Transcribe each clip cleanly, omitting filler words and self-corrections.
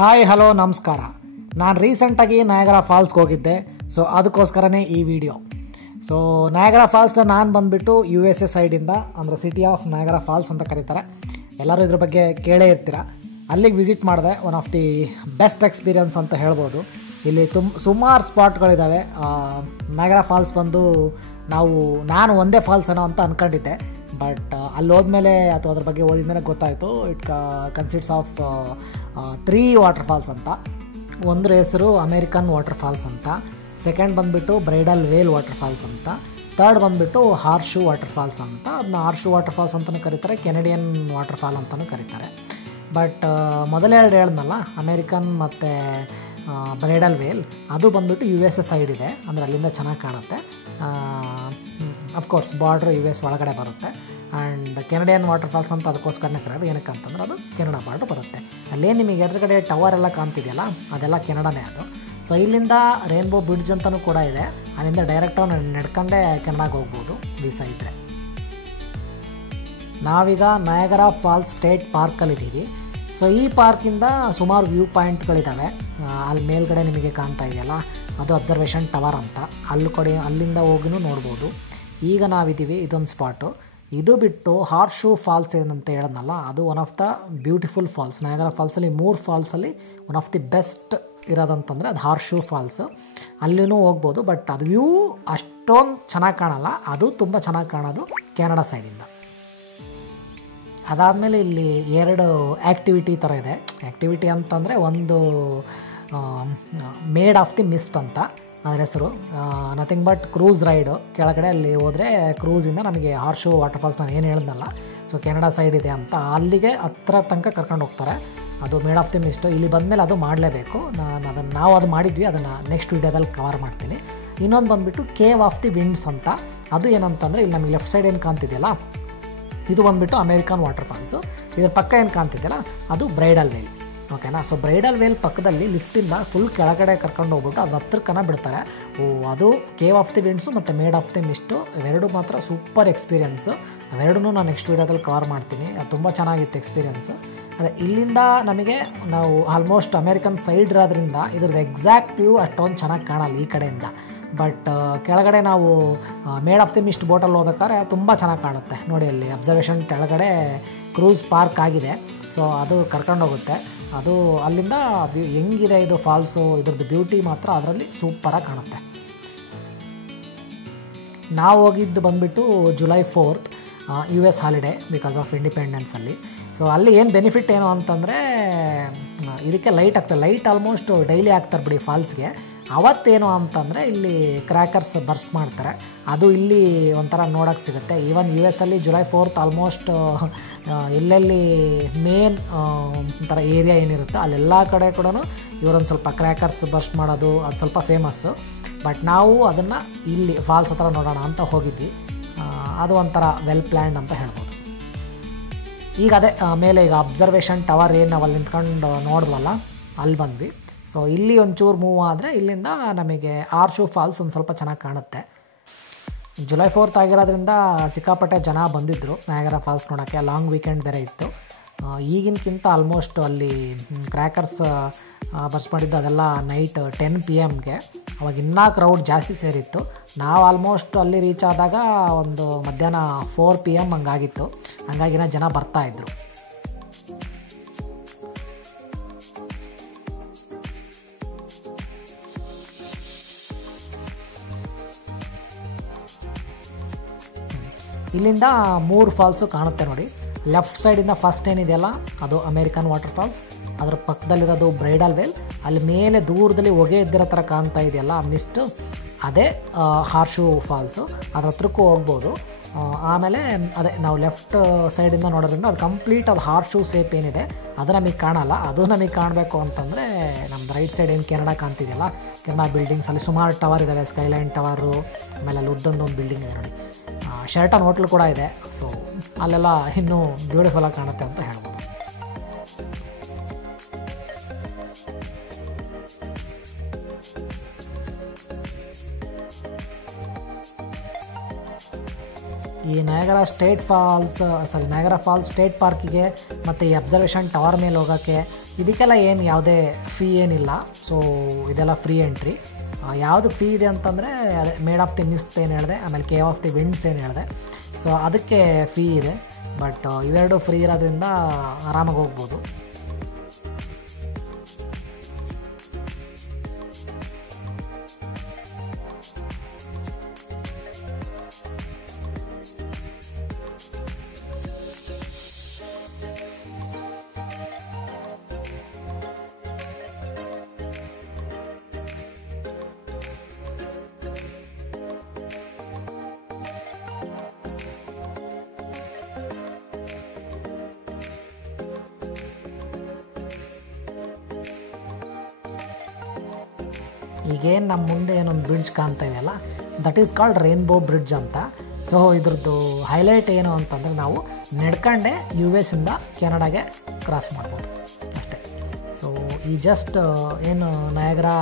Hi hello ನಮಸ್ಕಾರ. ನಾನು ರೀಸೆಂಟಾಗಿ ನಯಾಗರಾ ಫಾಲ್ಸ್ಗೆ ಹೋಗಿದ್ದೆ. ಸೊ ಅದಕ್ಕೋಸ್ಕರನೇ ಈ ವಿಡಿಯೋ. ಸೊ ನಯಾಗರಾ ಫಾಲ್ಸ್ನ ನಾನು ಬಂದುಬಿಟ್ಟು USA ಸೈಡಿಂದ, ಅಂದರೆ ಸಿಟಿ ಆಫ್ ನಯಾಗರಾ ಫಾಲ್ಸ್ ಅಂತ ಕರೀತಾರೆ. ಎಲ್ಲರೂ ಇದ್ರ ಬಗ್ಗೆ ಕೇಳೇ ಇರ್ತೀರ. ಅಲ್ಲಿಗೆ ವಿಸಿಟ್ ಮಾಡಿದೆ. One of the best experience ಅಂತ ಹೇಳ್ಬೋದು. ಇಲ್ಲಿ ಸುಮಾರು ಸ್ಪಾಟ್ಗಳಿದ್ದಾವೆ. ನಯಾಗರಾ ಫಾಲ್ಸ್ ಬಂದು ನಾನು ಒಂದೇ ಫಾಲ್ಸ್ ಏನೋ ಅಂತ ಅಂದ್ಕೊಂಡಿದ್ದೆ. ಬಟ್ ಅಲ್ಲಿ ಹೋದ್ಮೇಲೆ ಅಥವಾ ಅದ್ರ ಬಗ್ಗೆ ಓದಿದ್ಮೇಲೆ ಗೊತ್ತಾಯಿತು it consists of 3 water falls ಅಂತ. ಒಂದ್ರ ಹೆಸರು ಅಮೇರಿಕನ್ ವಾಟರ್ ಫಾಲ್ಸ್ ಅಂತ, ಸೆಕೆಂಡ್ ಬಂದುಬಿಟ್ಟು ಬ್ರೈಡಲ್ ವೇಲ್ ವಾಟರ್ ಫಾಲ್ಸ್ ಅಂತ, ಥರ್ಡ್ ಬಂದುಬಿಟ್ಟು ಹಾರ್ಶೂ ವಾಟರ್ ಫಾಲ್ಸ್ ಅಂತ. ಅದನ್ನ ಹಾರ್ಶೂ ವಾಟರ್ ಫಾಲ್ಸ್ ಅಂತಲೂ ಕರೀತಾರೆ, ಕೆನಡಿಯನ್ ವಾಟರ್ ಫಾಲ್ ಅಂತಲೂ ಕರೀತಾರೆ. ಬಟ್ ಮೊದಲೆರಡು ಹೇಳಿದ್ನಲ್ಲ, ಅಮೇರಿಕನ್ ಮತ್ತು ಬ್ರೈಡಲ್ ವೇಲ್, ಅದು ಬಂದುಬಿಟ್ಟು USA ಸೈಡ್ ಇದೆ. ಅಂದರೆ ಅಲ್ಲಿಂದ ಚೆನ್ನಾಗಿ ಕಾಣುತ್ತೆ. ಅಫ್ಕೋರ್ಸ್ ಬಾರ್ಡ್ರ್ US ಒಳಗಡೆ ಬರುತ್ತೆ. ಆ್ಯಂಡ್ ಕೆನಡಿಯನ್ ವಾಟರ್ ಫಾಲ್ಸ್ ಅಂತ ಅದಕ್ಕೋಸ್ಕರನೇ ಕರೆಯೋದು. ಏನಕ್ಕೆ ಅಂತಂದ್ರೆ ಅದು ಕೆನಡಾ ಬಾರ್ಡ್ರ್ ಬರುತ್ತೆ. ಅಲ್ಲೇ ನಿಮಗೆ ಎದುರುಗಡೆ ಟವರ್ ಎಲ್ಲ ಕಾಣ್ತಿದೆಯಲ್ಲ, ಅದೆಲ್ಲ ಕೆನಡಾನೇ ಅದು. ಸೊ ಇಲ್ಲಿಂದ ರೇನ್ಬೋ ಬ್ರಿಡ್ಜ್ ಅಂತಲೂ ಕೂಡ ಇದೆ. ಅಲ್ಲಿಂದ ಡೈರೆಕ್ಟಾಗಿ ನಡ್ಕೊಂಡೇ ಕೆನಡಾಗೆ ಹೋಗ್ಬೋದು ವೀಸಾ ಇದ್ದರೆ. ನಾವೀಗ ನಯಾಗರಾ ಫಾಲ್ಸ್ ಸ್ಟೇಟ್ ಪಾರ್ಕಲ್ಲಿದ್ದೀವಿ. ಸೊ ಈ ಪಾರ್ಕಿಂದ ಸುಮಾರು ವ್ಯೂ ಪಾಯಿಂಟ್ಗಳಿದ್ದಾವೆ. ಅಲ್ಲಿ ಮೇಲ್ಗಡೆ ನಿಮಗೆ ಕಾಣ್ತಾ ಇದೆಯಲ್ಲ, ಅದು ಅಬ್ಸರ್ವೇಷನ್ ಟವರ್ ಅಂತ. ಅಲ್ಲಿಂದ ಹೋಗಿನೂ ನೋಡ್ಬೋದು. ಈಗ ನಾವಿದ್ದೀವಿ ಇದೊಂದು ಸ್ಪಾಟು. ಇದು ಬಿಟ್ಟು ಹಾರ್ಶೂ ಫಾಲ್ಸ್ ಏನಂತ ಹೇಳಿದ್ನಲ್ಲ, ಅದು one of the beautiful falls. Niagara ಫಾಲ್ಸಲ್ಲಿ 3 ಫಾಲ್ಸಲ್ಲಿ ಒನ್ ಆಫ್ ದಿ ಬೆಸ್ಟ್ ಇರೋದಂತಂದರೆ ಅದು ಹಾರ್ಶೂ ಫಾಲ್ಸ್. ಅಲ್ಲಿನೂ ಹೋಗ್ಬೋದು. ಬಟ್ ಅದು ವ್ಯೂ ಅಷ್ಟೊಂದು ಚೆನ್ನಾಗಿ ಕಾಣಲ್ಲ. ಅದು ತುಂಬ ಚೆನ್ನಾಗಿ ಕಾಣೋದು ಕೆನಡಾ ಸೈಡಿಂದ. ಅದಾದಮೇಲೆ ಇಲ್ಲಿ 2 ಆ್ಯಕ್ಟಿವಿಟಿ ಥರ ಇದೆ. ಆ್ಯಕ್ಟಿವಿಟಿ ಅಂತಂದರೆ ಒಂದು ಮೇಡ್ ಆಫ್ ದಿ ಮಿಸ್ಟ್ ಅಂತ ಅದರ ಹೆಸರು. Nothing but cruise raid. ಕೆಳಗಡೆ ಅಲ್ಲಿ ಹೋದರೆ ಕ್ರೂಸಿಂದ ನಮಗೆ ಹಾರ್ಶೂ ವಾಟರ್ ಫಾಲ್ಸ್ ನಾನು ಏನು ಹೇಳಿದ್ನಲ್ಲ, ಸೊ ಕೆನಡಾ ಸೈಡ್ ಇದೆ ಅಂತ, ಅಲ್ಲಿಗೆ ಹತ್ರ ತನಕ ಕರ್ಕೊಂಡು ಹೋಗ್ತಾರೆ. ಅದು ಮೇಡ್ ಆಫ್ ದಿ ಮಿಸ್ಟು. ಇಲ್ಲಿ ಬಂದಮೇಲೆ ಅದು ಮಾಡಲೇಬೇಕು. ನಾವು ಅದು ಮಾಡಿದ್ವಿ. ಅದನ್ನು ನೆಕ್ಸ್ಟ್ ವೀಡಿಯೋದಲ್ಲಿ ಕವರ್ ಮಾಡ್ತೀನಿ. ಇನ್ನೊಂದು ಬಂದುಬಿಟ್ಟು ಕೇವ್ ಆಫ್ ದಿ ವಿಂಡ್ಸ್ ಅಂತ. ಅದು ಏನಂತಂದರೆ ಇಲ್ಲಿ ನಮಗೆ ಲೆಫ್ಟ್ ಸೈಡ್ ಏನು ಕಾಣ್ತಿದೆಯಲ್ಲ, ಇದು ಬಂದುಬಿಟ್ಟು ಅಮೇರಿಕನ್ ವಾಟರ್ ಫಾಲ್ಸು. ಇದ್ರ ಪಕ್ಕ ಏನು ಕಾಣ್ತಿದೆಯಲ್ಲ, ಅದು ಬ್ರೈಡಲ್ ವೇಲ್. ಓಕೆನಾ. ಸೊ ಬ್ರೈಡಲ್ ವೇಲ್ ಪಕ್ಕದಲ್ಲಿ ಲಿಫ್ಟಿಂದ ಫುಲ್ ಕೆಳಗಡೆ ಕರ್ಕೊಂಡು ಹೋಗ್ಬಿಟ್ಟು ಅದು ಹತ್ರಕ್ಕನ ಬಿಡ್ತಾರೆ. ಅದು ಕೇವ್ ಆಫ್ ದಿ ವಿಂಡ್ಸು ಮತ್ತು ಮೇಡ್ ಆಫ್ ದಿ ಮಿಸ್ಟು, ಇವೆರಡು ಮಾತ್ರ ಸೂಪರ್ ಎಕ್ಸ್ಪೀರಿಯನ್ಸು. ಅವೆರಡೂ ನಾನು ನೆಕ್ಸ್ಟ್ ವೀಡಿಯೋದಲ್ಲಿ ಕವರ್ ಮಾಡ್ತೀನಿ. ಅದು ತುಂಬ ಚೆನ್ನಾಗಿತ್ತು ಎಕ್ಸ್ಪೀರಿಯನ್ಸು. ಅದೇ ಇಲ್ಲಿಂದ ನಾವು ಆಲ್ಮೋಸ್ಟ್ ಅಮೇರಿಕನ್ ಸೈಡ್ ಇರೋದ್ರಿಂದ ಇದ್ರದ್ದು ಎಕ್ಸಾಕ್ಟ್ ವ್ಯೂ ಅಷ್ಟೊಂದು ಚೆನ್ನಾಗಿ ಕಾಣಲ್ಲ ಈ ಕಡೆಯಿಂದ. ಬಟ್ ಕೆಳಗಡೆ ನಾವು ಮೇಡ್ ಆಫ್ ದಿ ಮಿಸ್ಟ್ ಬೋಟಲ್ಲಿ ಹೋಗ್ಬೇಕಾದ್ರೆ ತುಂಬ ಚೆನ್ನಾಗಿ ಕಾಣುತ್ತೆ. ನೋಡಿ ಅಲ್ಲಿ ಅಬ್ಸರ್ವೇಷನ್ ಕೆಳಗಡೆ ಕ್ರೂಸ್ ಪಾರ್ಕ್ ಆಗಿದೆ. ಸೊ ಅದು ಕರ್ಕೊಂಡು ಹೋಗುತ್ತೆ. ಅದು ಅಲ್ಲಿಂದ ಹೆಂಗಿದೆ ಇದು ಫಾಲ್ಸು, ಇದ್ರದ್ದು ಬ್ಯೂಟಿ ಮಾತ್ರ ಅದರಲ್ಲಿ ಸೂಪರಾಗಿ ಕಾಣುತ್ತೆ. ನಾವು ಹೋಗಿದ್ದು ಬಂದುಬಿಟ್ಟು July 4th, US holiday because of ಇಂಡಿಪೆಂಡೆನ್ಸಲ್ಲಿ. ಸೊ ಅಲ್ಲಿ ಏನು ಬೆನಿಫಿಟ್ ಏನು ಅಂತಂದರೆ, ಇದಕ್ಕೆ ಲೈಟ್ ಆಗ್ತದೆ. ಲೈಟ್ ಆಲ್ಮೋಸ್ಟ್ ಡೈಲಿ ಆಗ್ತಾರೆ ಬಿಡಿ ಫಾಲ್ಸ್ಗೆ. ಅವತ್ತೇನು ಅಂತಂದರೆ ಇಲ್ಲಿ ಕ್ರ್ಯಾಕರ್ಸ್ ಬರ್ಸ್ಟ್ ಮಾಡ್ತಾರೆ. ಅದು ಇಲ್ಲಿ ಒಂಥರ ನೋಡೋಕ್ಕೆ ಸಿಗುತ್ತೆ. ಈವನ್ US ಅಲ್ಲಿ ಜುಲೈ 4th ಆಲ್ಮೋಸ್ಟ್ ಎಲ್ಲೆಲ್ಲಿ ಮೇನ್ ಒಂಥರ ಏರಿಯಾ ಏನಿರುತ್ತೆ ಅಲ್ಲೆಲ್ಲ ಕಡೆ ಕೂಡ ಇವರೊಂದು ಸ್ವಲ್ಪ ಕ್ರ್ಯಾಕರ್ಸ್ ಬರ್ಸ್ಟ್ ಮಾಡೋದು ಅದು ಸ್ವಲ್ಪ ಫೇಮಸ್ಸು. ಬಟ್ ನಾವು ಅದನ್ನು ಇಲ್ಲಿ ಫಾಲ್ಸ್ ಹತ್ರ ನೋಡೋಣ ಅಂತ ಹೋಗಿದ್ವಿ. ಅದು ಒಂಥರ ವೆಲ್ ಪ್ಲ್ಯಾನ್ಡ್ ಅಂತ ಹೇಳ್ಬೋದು. ಈಗ ಅದೇ ಮೇಲೆ ಈಗ ಅಬ್ಸರ್ವೇಷನ್ ಟವರ್ ಏನು ನಾವು ಅಲ್ಲಿ ನಿಂತ್ಕೊಂಡು ನೋಡಿದ್ವಲ್ಲ, ಅಲ್ಲಿ ಬಂದ್ವಿ. ಸೊ ಇಲ್ಲಿ ಒಂಚೂರು ಮೂವ್ ಆದರೆ ಇಲ್ಲಿಂದ ನಮಗೆ ಹಾರ್ಶೂ ಫಾಲ್ಸ್ ಒಂದು ಸ್ವಲ್ಪ ಚೆನ್ನಾಗಿ ಕಾಣುತ್ತೆ. ಜುಲೈ 4th ಆಗಿರೋದ್ರಿಂದ ಸಿಕ್ಕಾಪಟ್ಟೆ ಜನ ಬಂದಿದ್ದರು ನಯಾಗರಾ ಫಾಲ್ಸ್ ನೋಡೋಕ್ಕೆ. ಲಾಂಗ್ ವೀಕೆಂಡ್ ಬೇರೆ ಇತ್ತು. ಈಗಿನಕ್ಕಿಂತ ಆಲ್ಮೋಸ್ಟ್ ಅಲ್ಲಿ ಕ್ರ್ಯಾಕರ್ಸ್ ಬರ್ಸ್ ಮಾಡಿದ್ದು ಅದೆಲ್ಲ ನೈಟ್ 10 PM ಅವಾಗ ಇನ್ನೂ ಕ್ರೌಡ್ ಜಾಸ್ತಿ ಸೇರಿತ್ತು. ನಾವು ಆಲ್ಮೋಸ್ಟ್ ಅಲ್ಲಿ ರೀಚ್ ಆದಾಗ ಒಂದು ಮಧ್ಯಾಹ್ನ 4 PM ಹಂಗಾಗಿತ್ತು. ಹಂಗಾಗಿನ ಜನ ಬರ್ತಾಯಿದ್ರು. ಇಲ್ಲಿಂದ 3 ಫಾಲ್ಸು ಕಾಣುತ್ತೆ ನೋಡಿ. ಲೆಫ್ಟ್ ಸೈಡಿಂದ ಫಸ್ಟ್ ಏನಿದೆಯಲ್ಲ ಅದು ಅಮೇರಿಕನ್ ವಾಟರ್ ಫಾಲ್ಸ್, ಅದರ ಪಕ್ಕದಲ್ಲಿರೋದು ಬ್ರೈಡಲ್ ವೇಲ್. ಅಲ್ಲಿ ಮೇಲೆ ದೂರದಲ್ಲಿ ಹೊಗೆ ಎದ್ದಿರೋ ಥರ ಕಾಣ್ತಾ ಇದೆಯಲ್ಲ ಮಿಸ್ಟ್, ಅದೇ ಹಾರ್ಶೂ ಫಾಲ್ಸು. ಅದ್ರ ಹತ್ರಕ್ಕೂ ಹೋಗ್ಬೋದು. ಆಮೇಲೆ ಅದೇ ನಾವು ಲೆಫ್ಟ್ ಸೈಡಿಂದ ನೋಡೋದ್ರಿಂದ ಅದು ಕಂಪ್ಲೀಟ್ ಅದು ಹಾರ್ಶೂ ಸೇಪ್ ಏನಿದೆ ಅದು ನಮಗೆ ಕಾಣಲ್ಲ. ಅದು ನಮಗೆ ಕಾಣಬೇಕು ಅಂತಂದರೆ ನಮ್ಮದು ರೈಟ್ ಸೈಡ್ ಏನು ಕೆನಡಾ ಕಾಣ್ತಿದೆಯಲ್ಲ, ಕೆನಡಾ ಬಿಲ್ಡಿಂಗ್ಸಲ್ಲಿ ಸುಮಾರು ಟವರ್ ಇದ್ದಾವೆ. ಸ್ಕೈಲೈನ್ ಟವರು, ಆಮೇಲೆ ಅಲ್ಲಿ ಉದ್ದೊಂದು ಬಿಲ್ಡಿಂಗ್ ಇದೆ ನೋಡಿ. ಶೆರಟನ್ ಹೋಟ್ಲ್ ಕೂಡ ಇದೆ. ಸೊ ಅಲ್ಲೆಲ್ಲ ಇನ್ನೂ ಬ್ಯೂಟಿಫುಲ್ಲಾಗಿ ಕಾಣುತ್ತೆ ಅಂತ ಹೇಳ್ಬೋದು. ಈ ನಯಾಗರಾ ಫಾಲ್ಸ್ ಸ್ಟೇಟ್ ಪಾರ್ಕಿಗೆ ಮತ್ತು ಈ ಅಬ್ಸರ್ವೇಷನ್ ಟವರ್ ಮೇಲೆ ಹೋಗೋಕ್ಕೆ ಇದಕ್ಕೆಲ್ಲ ಏನು ಯಾವುದೇ ಫೀ ಏನಿಲ್ಲ. ಸೊ ಇದೆಲ್ಲ ಫ್ರೀ ಎಂಟ್ರಿ. ಯಾವುದು ಫೀ ಇದೆ ಅಂತಂದರೆ ಅದೇ ಮೇಡ್ ಆಫ್ ದಿ ಮಿಸ್ಟ್ ಏನು ಹೇಳಿದೆ, ಆಮೇಲೆ ಕೇವ್ ಆಫ್ ದಿ ವಿಂಡ್ಸ್ ಏನು ಹೇಳಿದೆ, ಸೊ ಅದಕ್ಕೆ ಫೀ ಇದೆ. ಬಟ್ ಇವೆರಡು ಫ್ರೀ ಇರೋದ್ರಿಂದ ಆರಾಮಾಗಿ ಹೋಗ್ಬೋದು. ಈಗೇನು ನಮ್ಮ ಮುಂದೆ ಏನೊಂದು ಬ್ರಿಡ್ಜ್ ಕಾಣ್ತಾ ಇದೆಯಲ್ಲ, that is called rainbow bridge ಅಂತ. ಸೊ ಇದ್ರದ್ದು ಹೈಲೈಟ್ ಏನು ಅಂತಂದರೆ ನಾವು ನಡ್ಕೊಂಡೆ US ಇಂದ ಕೆನಡಾಗೆ ಕ್ರಾಸ್ ಮಾಡ್ಬೋದು ಅಷ್ಟೇ. ಸೊ ಈ ಜಸ್ಟ್ ಏನು ನಯಾಗ್ರಾ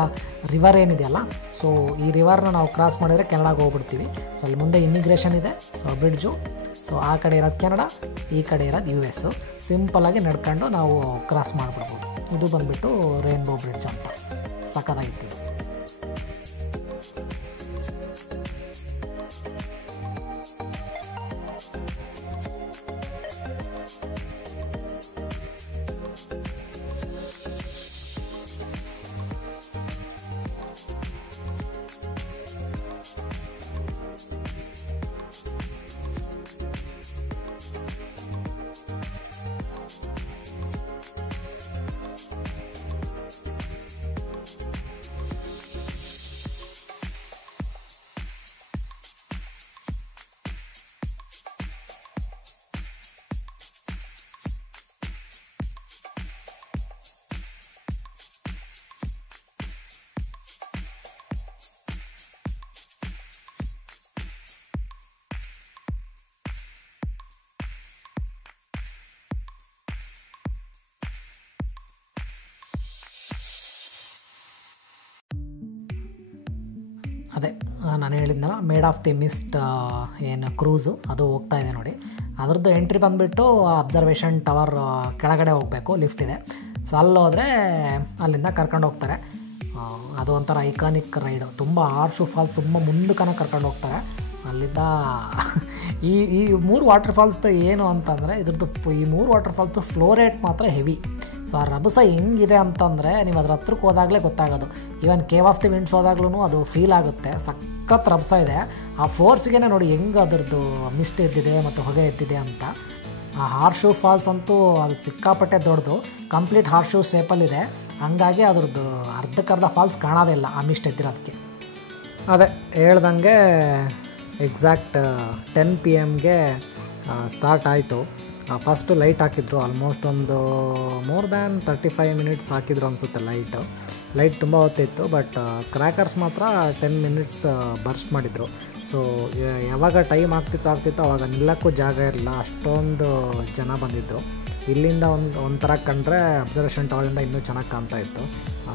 ರಿವರ್ ಏನಿದೆಯಲ್ಲ, ಸೊ ಈ ರಿವರ್ನ ನಾವು ಕ್ರಾಸ್ ಮಾಡಿದರೆ ಕೆನಡಾಗೆ ಹೋಗ್ಬಿಡ್ತೀವಿ. ಸೊ ಅಲ್ಲಿ ಮುಂದೆ ಇಮಿಗ್ರೇಷನ್ ಇದೆ, ಸೊ ಬ್ರಿಡ್ಜು. ಸೊ ಆ ಕಡೆ ಇರೋದು ಕೆನಡಾ, ಈ ಕಡೆ ಇರೋದು US. ಸಿಂಪಲಾಗಿ ನಡ್ಕೊಂಡು ನಾವು ಕ್ರಾಸ್ ಮಾಡಿಬಿಡ್ಬೋದು. ಇದು ಬಂದುಬಿಟ್ಟು ರೈನ್ಬೋ ಬ್ರಿಡ್ಜ್ ಅಂತ. ಸಖತ್ತಾಗಿತ್ತು. ಅದೇ ನಾನು ಹೇಳಿದ್ನಲ್ಲ, ಮೇಡ್ ಆಫ್ ದಿ ಮಿಸ್ಟ್ ಏನು ಕ್ರೂಸು ಅದು ಹೋಗ್ತಾ ಇದೆ ನೋಡಿ. ಅದ್ರದ್ದು ಎಂಟ್ರಿ ಬಂದುಬಿಟ್ಟು ಅಬ್ಸರ್ವೇಷನ್ ಟವರ್ ಕೆಳಗಡೆ ಹೋಗಬೇಕು, ಲಿಫ್ಟ್ ಇದೆ. ಸೊ ಅಲ್ಲಿ ಹೋದರೆ ಅಲ್ಲಿಂದ ಕರ್ಕೊಂಡು ಹೋಗ್ತಾರೆ. ಅದು ಒಂಥರ ಐಕಾನಿಕ್ ರೈಡು. ತುಂಬ ಆರ್ಶು ಫಾಲ್ಸ್ ತುಂಬ ಮುಂದಕ್ಕನ ಕರ್ಕೊಂಡು ಹೋಗ್ತಾರೆ. ಅಲ್ಲಿಂದ ಈ 3 ವಾಟರ್ ಫಾಲ್ಸ್ದು ಏನು ಅಂತಂದರೆ ಇದ್ರದ್ದು ಈ 3 ವಾಟರ್ ಫಾಲ್ಸ್ದು ಫ್ಲೋ ರೇಟ್ ಮಾತ್ರ ಹೆವಿ. ಸೊ ಆ ರಭಸ ಹೆಂಗಿದೆ ಅಂತಂದರೆ ನೀವು ಅದ್ರ ಹತ್ರಕ್ಕೆ ಹೋದಾಗಲೇ ಗೊತ್ತಾಗೋದು. Even cave of the winds ಹೋದಾಗ್ಲೂ ಅದು ಫೀಲ್ ಆಗುತ್ತೆ. ಸಖತ್ ರಭಸ ಇದೆ. ಆ ಫೋರ್ಸ್ಗೆ ನೋಡಿ ಹೆಂಗೆ ಅದ್ರದ್ದು ಮಿಸ್ಟ್ ಎದ್ದಿದೆ ಮತ್ತು ಹೊಗೆ ಎದ್ದಿದೆ ಅಂತ. ಆ ಹಾರ್ಶೂ ಫಾಲ್ಸ್ ಅಂತೂ ಅದು ಸಿಕ್ಕಾಪಟ್ಟೆ ದೊಡ್ಡದು, ಕಂಪ್ಲೀಟ್ ಹಾರ್ಶೂ ಶೇಪಲ್ಲಿದೆ. ಹಂಗಾಗಿ ಅದ್ರದ್ದು ಅರ್ಧಕ್ಕರ್ಧ ಫಾಲ್ಸ್ ಕಾಣೋದೇ ಇಲ್ಲ ಆ ಮಿಸ್ಟ್ ಎದ್ದಿರೋದಕ್ಕೆ. ಅದೇ ಹೇಳ್ದಂಗೆ ಎಕ್ಸಾಕ್ಟ್ 10 PM ಸ್ಟಾರ್ಟ್ ಆಯಿತು. ಫಸ್ಟು ಲೈಟ್ ಹಾಕಿದ್ರು, ಆಲ್ಮೋಸ್ಟ್ ಒಂದು ಮೋರ್ ದ್ಯಾನ್ 35 ಮಿನಿಟ್ಸ್ ಹಾಕಿದ್ರು ಅನಿಸುತ್ತೆ ಲೈಟ್ ತುಂಬ ಹೊತ್ತಿತ್ತು. ಬಟ್ ಕ್ರ್ಯಾಕರ್ಸ್ ಮಾತ್ರ 10 ಮಿನಿಟ್ಸ್ ಬರ್ಸ್ಟ್ ಮಾಡಿದರು. ಸೊ ಯಾವಾಗ ಟೈಮ್ ಆಗ್ತಿತ್ತು ಆವಾಗ ನಿಲ್ಲಕ್ಕೂ ಜಾಗ ಇರಲಿಲ್ಲ, ಅಷ್ಟೊಂದು ಜನ ಬಂದಿದ್ದರು. ಇಲ್ಲಿಂದ ಒಂಥರ ಕಂಡ್ರೆ ಅಬ್ಸರ್ವೇಷನ್ ಟವರಿಂದ ಇನ್ನೂ ಚೆನ್ನಾಗಿ ಕಾಣ್ತಾ ಇತ್ತು.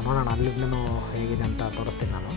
ನೋಡೋಣ ಅಲ್ಲಿಂದನೂ ಹೇಗಿದೆ ಅಂತ ತೋರಿಸ್ತೀನಿ ನಾನು.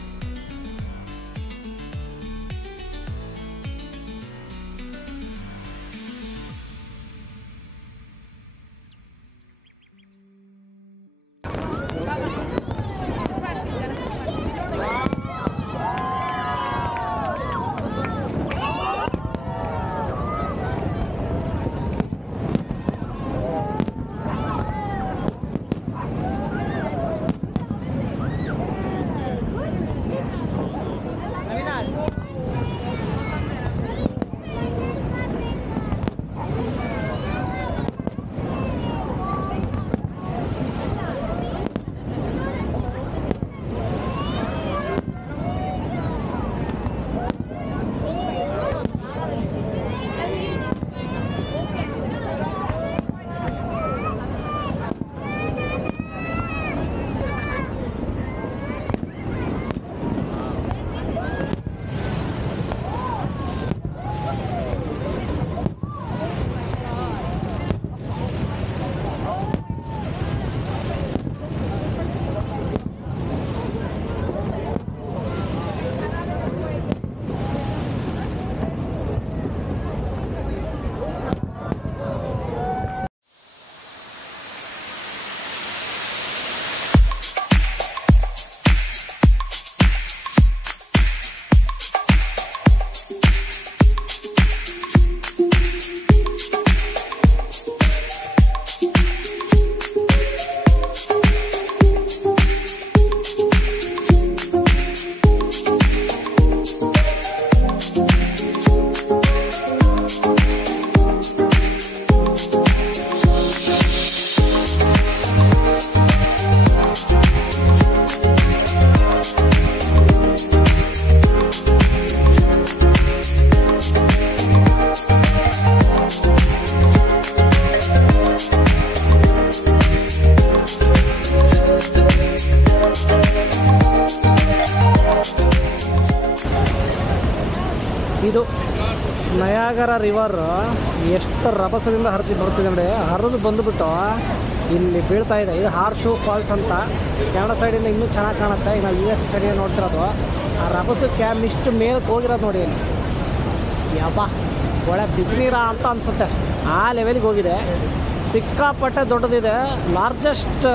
ಇದು ನಯಾಗರ ರಿವರ್ ಎಷ್ಟು ರಭಸದಿಂದ ಬರ್ತಿದೆ ನೋಡಿ. ಹರಿದು ಬಂದುಬಿಟ್ಟು ಇಲ್ಲಿ ಬೀಳ್ತಾ ಇದೆ. ಇದು ಹಾರ್ಶೂ ಫಾಲ್ಸ್ ಅಂತ. ಕೆನಡಾ ಸೈಡಿಂದ ಇನ್ನೂ ಚೆನ್ನಾಗಿ ಕಾಣುತ್ತೆ. ಈಗ ನಾವು US ಸೈಡಿಗೆ ನೋಡ್ತಿರೋದು ಆ ರಭಸಕ್ಕೆ ಮಿಸ್ಟ್ ಮೇಲಕ್ಕೆ ಹೋಗಿರೋದು ನೋಡಿ. ಯಬ್ಬ ಒಳ್ಳೆ ಬಿಸಿನೀರ ಅಂತ ಅನಿಸುತ್ತೆ, ಆ ಲೆವೆಲ್ಗೆ ಹೋಗಿದೆ. ಸಿಕ್ಕಾಪಟ್ಟೆ ದೊಡ್ಡದಿದೆ. Largest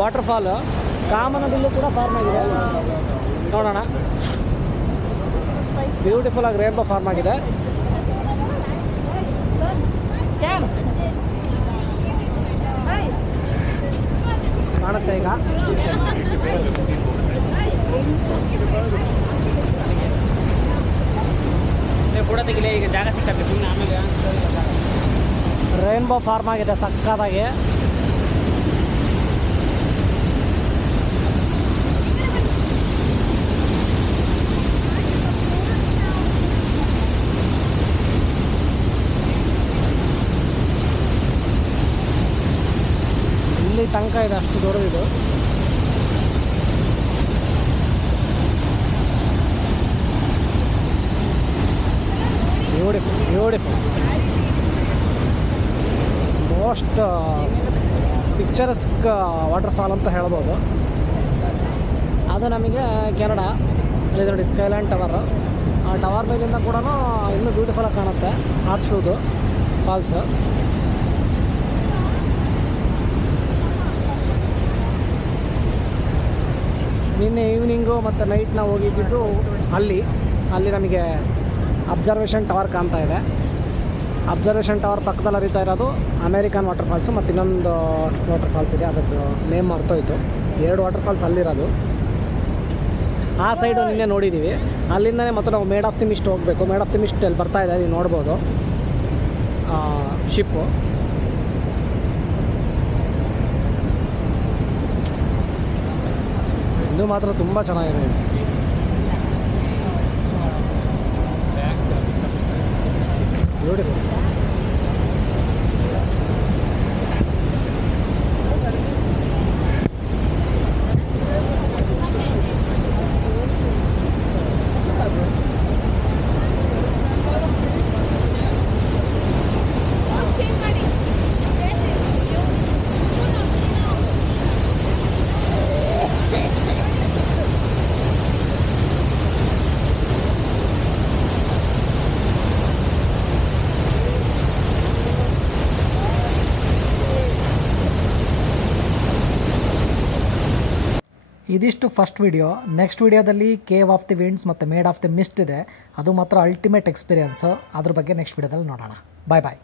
waterfall. ಕಾಮನಬಿಲ್ಲು ಕೂಡ ಫಾರ್ಮ್ ಆಗಿದೆ, ನೋಡೋಣ. ಬ್ಯೂಟಿಫುಲ್ ಆಗಿ ರೇನ್ಬೋ ಫಾರ್ಮ್ ಆಗಿದೆ. ಕಾಣುತ್ತೆ ಈಗ. ಈಗ ಜಾಗ ಸಿಕ್ಕತ್ತೆ ಸುಮ್ಮನೆ. ಆಮೇಲೆ ರೇನ್ಬೋ ಫಾರ್ಮ್ ಆಗಿದೆ ಸಕ್ಕತ್ತಾಗಿ. ಇಲ್ಲಿ ತನಕ ಇದೆ, ಅಷ್ಟು ದೊಡ್ಡದಿದು. ಬ್ಯೂಟಿಫುಲ್ ಮೋಸ್ಟ್ ಪಿಕ್ಚರಸ್ಕ್ ವಾಟರ್ಫಾಲ್ ಅಂತ ಹೇಳ್ಬೋದು. ಅದು ನಮಗೆ ಕೆನಡಾ ಇಲ್ಲಿ ನೋಡಿ, ಸ್ಕೈಲ್ಯಾಂಡ್ ಟವರ್. ಆ ಟವರ್ ಮೇಲಿಂದ ಕೂಡ ಇನ್ನೂ ಬ್ಯೂಟಿಫುಲ್ಲಾಗಿ ಕಾಣುತ್ತೆ ಹಾರ್ಶೂದು ಫಾಲ್ಸು. ನಿನ್ನೆ ಈವ್ನಿಂಗು ಮತ್ತು ನೈಟ್ ನಾವು ಹೋಗಿದ್ದು ಅಲ್ಲಿ ನಮಗೆ ಅಬ್ಸರ್ವೇಷನ್ ಟವರ್ ಕಾಣ್ತಾ ಇದೆ. ಅಬ್ಸರ್ವೇಷನ್ ಟವರ್ ಪಕ್ಕದಲ್ಲಿ ಹರಿತಾ ಇರೋದು ಅಮೇರಿಕನ್ ವಾಟರ್ ಫಾಲ್ಸು, ಮತ್ತು ಇನ್ನೊಂದು ವಾಟರ್ ಫಾಲ್ಸ್ ಇದೆ, ಅದರದ್ದು ನೇಮ್ ಮರ್ತೋಯ್ತು. 2 ವಾಟರ್ ಫಾಲ್ಸ್ ಅಲ್ಲಿರೋದು. ಆ ಸೈಡು ನಿನ್ನೆ ನೋಡಿದ್ದೀವಿ. ಅಲ್ಲಿಂದನೇ ಮತ್ತು ನಾವು ಮೇಡ್ ಆಫ್ ದಿ ಮಿಸ್ಟ್ ಹೋಗಬೇಕು. ಮೇಡ್ ಆಫ್ ದಿ ಮಿಸ್ಟ್ ಅಲ್ಲಿ ಬರ್ತಾ ಇದೆ, ನೀವು ನೋಡ್ಬೋದು ಶಿಪ್ಪು. ಇದು ಮಾತ್ರ ತುಂಬ ಚೆನ್ನಾಗಿದೆ. ಬ್ಯೂಟಿಫುಲ್. ಇದಿಷ್ಟು ಫಸ್ಟ್ ವಿಡಿಯೋ. ನೆಕ್ಸ್ಟ್ ವಿಡಿಯೋದಲ್ಲಿ ಕೇವ್ ಆಫ್ ದಿ ವಿಂಡ್ಸ್ ಮತ್ತು ಮೇಡ್ ಆಫ್ ದಿ ಮಿಸ್ಟ್ ಇದೆ. ಅದು ಮಾತ್ರ ಅಲ್ಟಿಮೇಟ್ ಎಕ್ಸ್ಪೀರಿಯನ್ಸು. ಅದ್ರ ಬಗ್ಗೆ ನೆಕ್ಸ್ಟ್ ವಿಡಿಯೋದಲ್ಲಿ ನೋಡೋಣ. ಬಾಯ್ ಬಾಯ್.